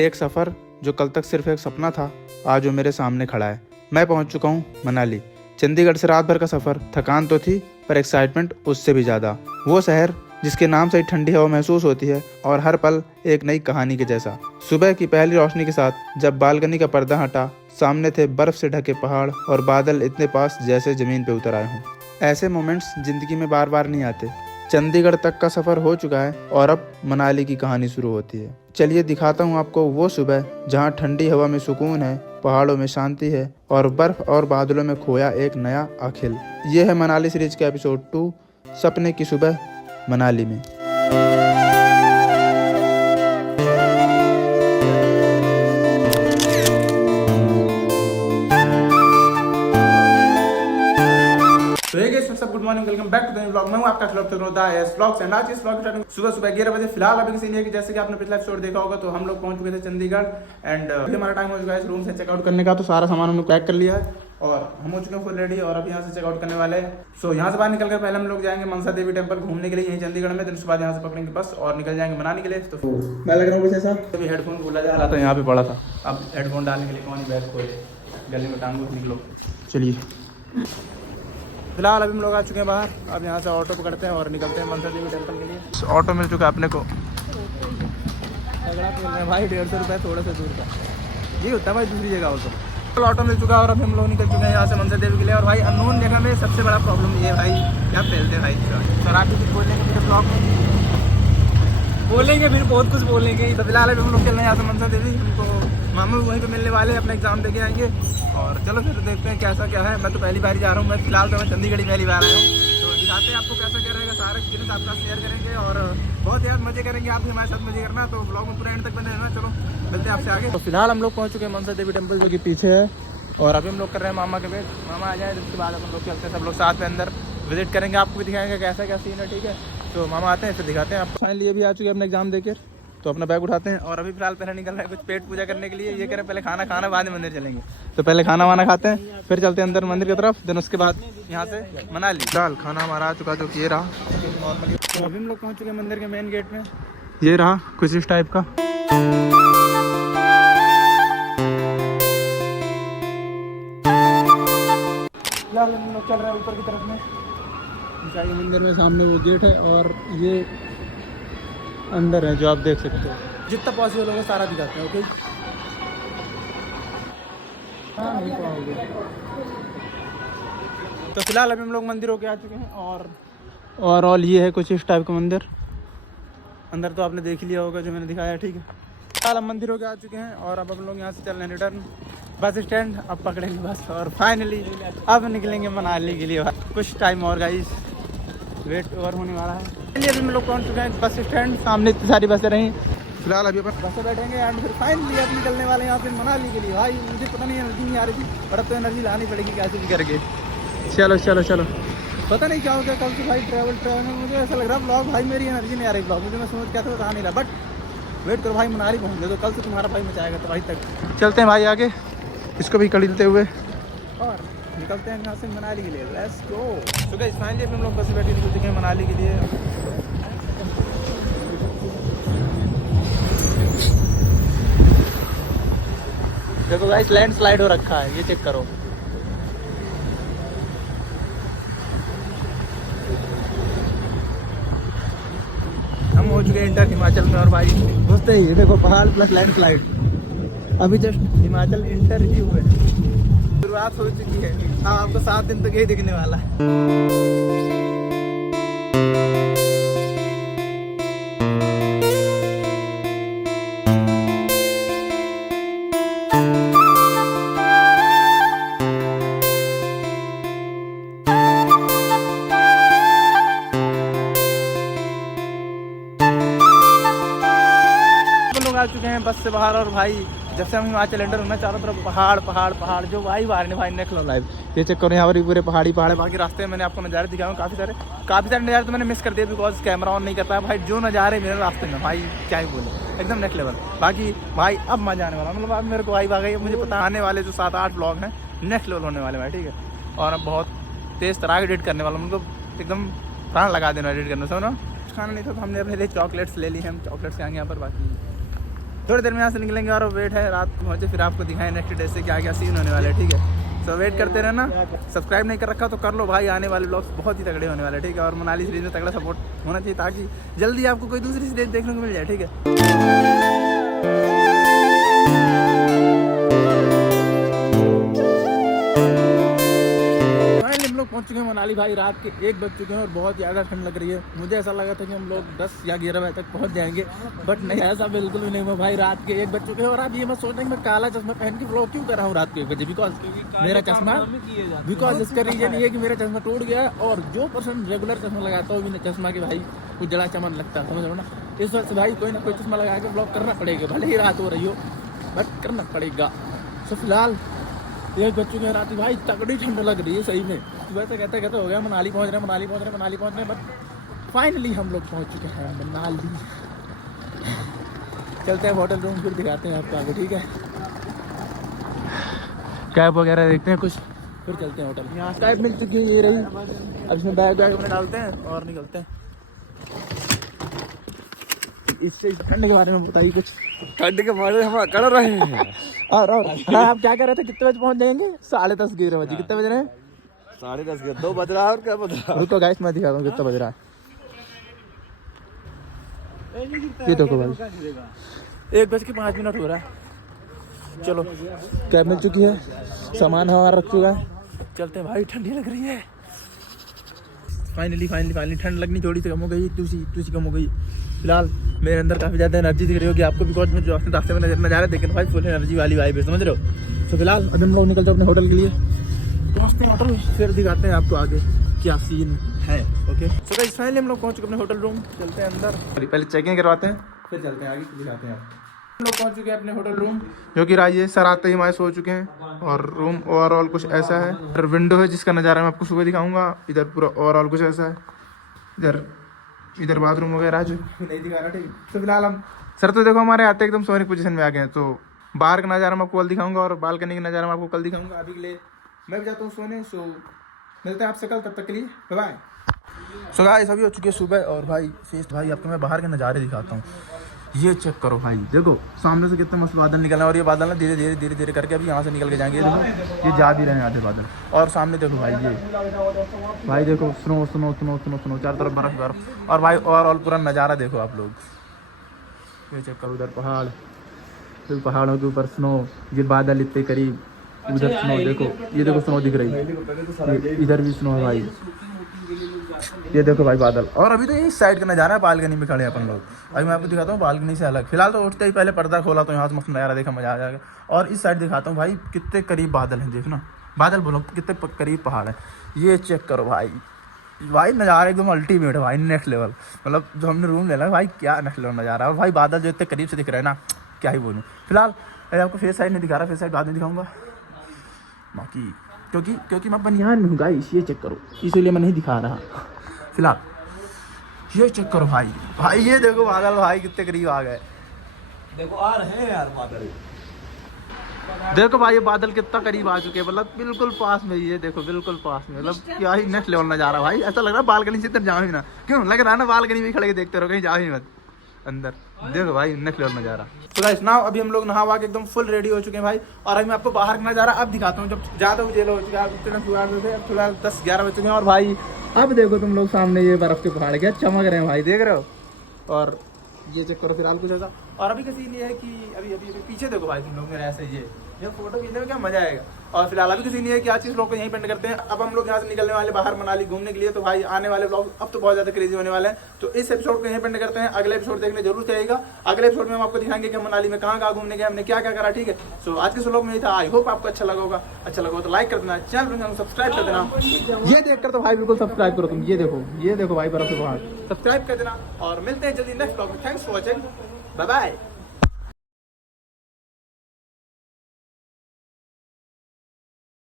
एक सफ़र जो कल तक सिर्फ एक सपना था, आज वो मेरे सामने खड़ा है। मैं पहुंच चुका हूं मनाली। चंडीगढ़ से रात भर का सफ़र, थकान तो थी पर एक्साइटमेंट उससे भी ज़्यादा। वो शहर जिसके नाम से ही ठंडी हवा महसूस होती है और हर पल एक नई कहानी के जैसा। सुबह की पहली रोशनी के साथ जब बालकनी का पर्दा हटा, सामने थे बर्फ से ढके पहाड़ और बादल इतने पास जैसे ज़मीन पे उतर आए हों। ऐसे मोमेंट्स ज़िंदगी में बार बार नहीं आते। चंडीगढ़ तक का सफ़र हो चुका है और अब मनाली की कहानी शुरू होती है। चलिए दिखाता हूँ आपको वो सुबह जहाँ ठंडी हवा में सुकून है, पहाड़ों में शांति है और बर्फ और बादलों में खोया एक नया आखिल। ये है मनाली सीरीज का एपिसोड 2, सपने की सुबह मनाली में। सब good morning, welcome back to the vlog. मैं हूं आपका व्लॉग्स एंड आज इस व्लॉग की स्टार्टिंग सुबह 11 बजे। फिलहाल अभी किसी ने जैसे कि आपने पिछला एपिसोड देखा होगा तो हम लोग पहुंच चुके थे चंडीगढ़ एंड अभी हमारा टाइम हो चुका है रूम से चेकआउट करने का। तो सारा सामान हमने पैक कर लिया है और हम हो चुके हैं फुल रेडी और अब यहाँ से चेकआउट करने वाले हैं। सो यहाँ से बाहर निकल कर पहले हम लोग जाएंगे मनसा देवी टेम्पल घूमने के लिए यहीं चंडीगढ़ में। दिन उसके बाद यहाँ से पकड़ेंगे बस और निकल जाएंगे मनाली के लिए। तो मैं लग रहा हूँ कुछ ऐसा, अभी हेडफोन भूला जा रहा था, यहाँ पे पड़ा था। अब हेडफोन डालने के लिए कौन ही बैग खोले, गले में टांगो निकलो। चलिए फिलहाल अभी हम लोग आ चुके हैं बाहर। अब यहाँ से ऑटो पकड़ते हैं और निकलते हैं मनसा देवी टेम्पल के लिए। ऑटो मिल चुका है अपने को, तगड़ा बोल रहे हैं भाई, 150 रुपये थोड़ा सा दूर का ये होता है भाई, दूसरी जगह ऑटो मिल चुका है और अब हम लोग निकल चुके हैं यहाँ से मनसा देवी के लिए। और भाई अननोन जगह में सबसे बड़ा प्रॉब्लम ये है भाई, क्या फैलते हैं भाई। सर आप भी कुछ बोलेंगे मेरे ब्लॉग में? बोलेंगे, फिर बहुत कुछ बोलेंगे। तो फिलहाल अभी हम लोग चल रहे हैं यहाँ से मनसा देवी। हमको मामा वहीं पे मिलने वाले, अपना एग्जाम देके आएंगे और चलो फिर देखते हैं कैसा क्या है। मैं तो पहली बार ही जा रहा हूँ, मैं फिलहाल तो मैं चंडीगढ़ ही पहली बार आया हूँ। तो दिखाते हैं आपको कैसा क्या रहेगा, सारा एक्सपीरियंस आपके साथ शेयर करेंगे और बहुत यार मजे करेंगे। आप भी हमारे साथ मजे करना, तो ब्लॉग में पूरा एंड तक बने रहना। चलो मिलते हैं आपसे आगे। तो फिलहाल हम लोग पहुँच चुके हैं मनसा देवी टेम्पल जो कि पीछे है और अभी हम लोग कर रहे हैं मामा के वेट। मामा आ जाए उसके बाद हम लोग चलते हैं सब लोग साथ में अंदर, विजिट करेंगे, आपको भी दिखाएंगे कैसा क्या सीन है। ठीक है, तो मामा आते हैं फिर दिखाते हैं आपको। फाइनली अभी आ चुके हैं अपने एग्जाम देकर, तो अपना बैग उठाते हैं और अभी फिलहाल पहले निकल रहे हैं कुछ पेट पूजा करने के लिए। ये कह रहे हैं पहले खाना खाना बाद में मंदिर चलेंगे, तो पहले खाना वाना खाते हैं फिर चलते हैं अंदर मंदिर की तरफ। देन उसके बाद यहाँ से मनाली। फिलहाल खाना हमारा आ चुका जो कि ये रहा नॉर्मली। तो अभी हम लोग पहुँच चुके हैं मंदिर के मेन गेट में, ये रहा कुछ इस टाइप का। फिलहाल हम लोग चल रहे हैं ऊपर की तरफ में, ऊंचाई मंदिर में। सामने वो गेट है और ये अंदर है जो आप देख सकते हो। जितना पॉसिबल होगा सारा दिखाते हैं। ओके, हाँ नहीं पाओगे। तो फिलहाल अभी हम लोग मंदिर होके आ चुके हैं और ओवरऑल ये है कुछ इस टाइप का मंदिर। अंदर तो आपने देख लिया होगा जो मैंने दिखाया। ठीक है, फिलहाल हम मंदिर होके आ चुके हैं और अब हम लोग यहाँ से चल रहे हैं रिटर्न बस स्टैंड। अब पकड़ेंगे बस और फाइनली अब निकलेंगे मनाली के लिए। कुछ टाइम और गाइस वेट ओवर होने वाला है। अभी हम लोग पहुंच चुके हैं बस स्टैंड, सामने इतनी सारी बसें रही। फिलहाल अभी अपन बस बैठेंगे एंड फिर फाइनली अब निकलने वाले हैं यहाँ से मनाली के लिए। भाई मुझे पता नहीं एनर्जी नहीं आ रही थी, पर अब तो एनर्जी लानी पड़ेगी कैसे भी करके। चलो चलो चलो, पता नहीं क्या हो गया कल से भाई, ट्रैवल में मुझे ऐसा लग रहा है ब्लॉग भाई मेरी एनर्जी नहीं आ रही ब्लॉग मुझे। मैं समझ क्या था बता नहीं रहा, बट वेट करो भाई, मनाली पहुँच गए तो कल से तुम्हारा भाई मचाएगा। तो भाई तक चलते हैं भाई आगे, इसको भी कड़ी लेते हुए और निकलते हैं यहाँ से मनाली के लिए। Let's go. तो गाइस फाइनली हम लोग बस बैठे निकल चुके हैं मनाली के लिए। देखो गाइस लैंडस्लाइड हो रखा है, ये चेक करो। हम हो चुके हैं इंटर हिमाचल में और भाई घुसते ही देखो पहाड़ प्लस लैंडस्लाइड। अभी जस्ट हिमाचल इंटर ही हुए, शुरुआत हो चुकी है। हाँ, आपको 7 दिन तक यही दिखने वाला है। लोग आ चुके हैं बस से बाहर और भाई जब से हम हिमाचल एंटर होना, चारों तरफ पहाड़ पहाड़ पहाड़, जो भाई बाहर ने भाई नेक्स्ट लाइव। ये चेक करो, यहाँ पर पूरे पहाड़ी पहाड़ है। बाकी रास्ते में मैंने आपको नज़ारे दिखाऊँ काफ़ी सारे नज़ारे तो मैंने मिस कर दिए बिकॉज कैमरा ऑन नहीं करता है भाई। जो नज़ारे मेरे रास्ते में भाई क्या ही बोले, एकदम नेक्स्ट लेवल। बाकी भाई अब मजा आने वाला, मतलब अब मेरे को भाई भाई मुझे पता आने वाले जो 7-8 ब्लॉग हैं नेक्स्ट लेवल होने वाले भाई। ठीक है, और अब बहुत तेज़ तरह एडिट करने वाला, मतलब एकदम प्राण लगा देना एडिट करने से ना। कुछ खाना नहीं था तो हमने अपने लिए चॉकलेट्स ले ली हैं, हम चॉकलेट्स खाएंगे यहाँ पर। बाकी थोड़ी देर में यहाँ से निकलेंगे और वेट है रात को पहुँचे, फिर आपको दिखाएं नेक्स्ट डे से क्या क्या सीन होने वाले हैं, ठीक है। सो वेट करते रहना। सब्सक्राइब नहीं कर रखा तो कर लो भाई, आने वाले ब्लॉग्स बहुत ही तगड़े होने वाले हैं, ठीक है। और मनाली सीरीज में तगड़ा सपोर्ट होना चाहिए ताकि जल्दी आपको कोई दूसरी सीरीज देखने को मिल जाए, ठीक है। पहुंच चुके हैं मनाली भाई, रात के 1 बज चुके हैं और बहुत ज़्यादा ठंड लग रही है। मुझे ऐसा लगा था कि हम लोग 10 या 11 बजे तक पहुंच जाएंगे, बट नहीं, ऐसा बिल्कुल भी नहीं हुआ भाई। रात के 1 बज चुके हैं और आप ये मत सोचना कि मैं काला चश्मा पहन के व्लॉग क्यों कर रहा हूँ रात के 1 बजे, बिकॉज इसका रीजन ये है कि मेरा चश्मा टूट गया और जो पर्सन रेगुलर चश्मा लगाता है वो भी चश्मा के भाई कुछ जड़ा चमन लगता है, समझ लो ना। इस वजह से भाई कोई ना कोई चश्मा लगा के ब्लॉग करना पड़ेगा, भले ही रात हो रही हो बट करना पड़ेगा। तो फिलहाल 1 बज चुके हैं रात, भाई तगड़ी ठंड लग रही है सही में। सुबह से कहते कहते हो गया मनाली पहुंच रहे हैं, बट फाइनली हम लोग पहुंच चुके हैं मनाली। चलते हैं होटल रूम, फिर दिखाते हैं आपको आगे, ठीक है। कैब वगैरह देखते हैं कुछ, फिर चलते हैं होटल। यहाँ कैब मिल चुकी है, ये रही। अब इसमें बैग अपने डालते हैं और निकलते हैं। इससे ठंड के बारे में बताइए कुछ। ठंड के मारे हम कर रहे हैं। और हाँ, आप क्या कर रहे थे? कितने बजे पहुंच जाएंगे? 10:30 11 बजे। कितने बज रहे हैं? 10:30 2 बज रहा है और क्या बज रहा है। रुको गाइस, मैं दिखाता हूँ कितना बज रहा है। ये देखो भाई 1:05 हो रहा है। चलो कैब मिल चुकी है, सामान हमारा रख चुका है, चलते हैं भाई। ठंडी लग रही है फाइनली ठंड लगनी थोड़ी सी कम हो गई, तुसी कम हो गई। फिलहाल मेरे अंदर काफ़ी ज़्यादा एनर्जी दिख रही होगी आपको, बिकॉज मैं जो रास्ते में नज़ारा देख रहा भाई फुल एनर्जी वाली वाइब है, समझ रहे हो। तो फिलहाल अभी हम लोग निकलते हैं अपने होटल के लिए, पहुँचते हैं होटल, फिर दिखाते हैं आपको आगे क्या सीन है। ओके सो गाइस फाइनली हम लोग पहुँच चुके अपने होटल रूम, चलते हैं अंदर, पहले चेकिंग करवाते हैं फिर चलते हैं आगे, दिखाते हैं आपको। हम लोग पहुँच चुके हैं अपने होटल रूम, जो कि राइए सर आते ही हमारे सो चुके हैं। और रूम ओवरऑल कुछ ऐसा है, इधर विंडो है जिसका नज़ारा मैं आपको सुबह दिखाऊंगा। इधर पूरा ओवरऑल कुछ ऐसा है, इधर बाथरूम वगैरह जो नहीं दिखा रहा, ठीक। तो फिलहाल हम सर तो देखो हमारे आते एकदम सोने पोजीशन में आ गए हैं, तो बाहर का नज़ारा मैं आपको कल दिखाऊंगा और बालकनी का नज़ारा मैं आपको कल दिखाऊंगा। अभी के लिए मैं भी जाता हूँ सोने, सो मिलते हैं आपसे कल, तब तक के लिए बाय बाय। सो गाइस अभी हो चुकी है सुबह और भाई फेस्ट भाई आपको मैं बाहर के नज़ारे दिखाता हूँ। ये चेक करो भाई, देखो सामने से कितने मस्त बादल निकल रहे हैं और ये बादल ना धीरे धीरे करके अभी यहाँ से निकल के जाएंगे। देखो ये जा भी रहे हैं आधे बादल, और सामने देखो भाई ये भाई देखो स्नो चारों तरफ बर्फ। और भाई ओवरऑल पूरा नज़ारा देखो आप लोग, ये चेक करो। उधर पहाड़, फिर पहाड़ों के ऊपर स्नो, ये बादल इतने करीब, उधर स्नो देखो, ये देखो स्नो दिख रही है, इधर भी स्नो है भाई, ये देखो भाई बादल। और अभी तो इस साइड का नज़ारा है, बालकनी में खड़े हैं अपन लोग। अभी मैं आपको दिखाता हूँ बालकनी से अलग। फिलहाल तो उठते ही पहले पर्दा खोला तो यहाँ से मस्त नज़ारा देखा, मजा आ जाएगा। और इस साइड दिखाता हूँ भाई कितने करीब बादल हैं, देखना बादल बोलो कितने करीब पहाड़ है। ये चेक करो भाई नज़ारा एकदम अल्टीमेट है भाई, नेक्स्ट लेवल। मतलब जो हमने रूम ले ला भाई, क्या नेक्स्ट लेवल नज़ारा है। और भाई बादल जो इतने करीब से दिख रहे हैं ना, क्या ही बोलूँ। फिलहाल आपको फेस साइड नहीं दिखा रहा, फेस साइड बाद में दिखाऊंगा बाकी, क्योंकि मैं बनियान में हूँ गाइस, ये चेक करो, इसलिए मैं नहीं दिखा रहा। फिलहाल ये चेक करो भाई ये देखो बादल भाई कितने करीब आ गए, देखो आ रहे हैं यार बादल। देखो भाई ये बादल कितना करीब आ चुके हैं, मतलब बिल्कुल पास में, ये देखो बिल्कुल पास में। मतलब क्या ही नेक्स्ट लेवल नज़ारा भाई, ऐसा लग रहा है बालकनी से इधर जाओ ही ना, क्यों लग रहा है ना बालकनी में खड़े के देखते रहो, कहीं जाओ ही मत अंदर। देखो भाई नेक्स्ट लेवल नज़ारा। तो गाइस नाउ अभी हम लोग नहा के एकदम फुल रेडी हो चुके हैं भाई, और अभी मैं आपको बाहर का नज़ारा अब दिखाता हूँ। जब ज़्यादा उजेल हो चुका है, फिलहाल 10-11 बज चुके हैं और भाई अब देखो तुम लोग सामने ये बर्फ के पहाड़ क्या चमक रहे हैं भाई, देख रहे हो। और ये चेक करो फिलहाल कुछ ऐसा। और अभी का सीन ये है कि अभी पीछे देखो भाई तुम लोग मेरे ऐसे ये फोटो खींचने में क्या मजा आएगा। और फिलहाल अभी किसी नहीं है कि आज इस लोग को यहीं पेंड करते हैं। अब हम लोग यहाँ से निकलने वाले बाहर मनाली घूमने के लिए, तो भाई आने वाले ब्लॉग अब तो बहुत ज़्यादा क्रेजी होने वाले हैं। तो इस एपिसोड को यहीं पेंड करते हैं, अगले एपिसोड देखने जरूर चाहिएगा। अगले एपिसोड में हम आपको दिखाएंगे कि मनाली में कहाँ घूमने गए, हमने क्या क्या करा, ठीक है। सो आज के ब्लॉग में ही था, आई होप आपको अच्छा लगा होगा। अच्छा लगा तो लाइक कर देना, चैनल को सब्सक्राइब कर देना। ये देखकर तो भाई बिल्कुल सब्सक्राइब करो तुम, ये देखो भाई बर्फ से बाहर सब्सक्राइब कर देना। और मिलते हैं जल्दी नेक्स्ट ब्लॉग में। Thanks for watching, bye bye.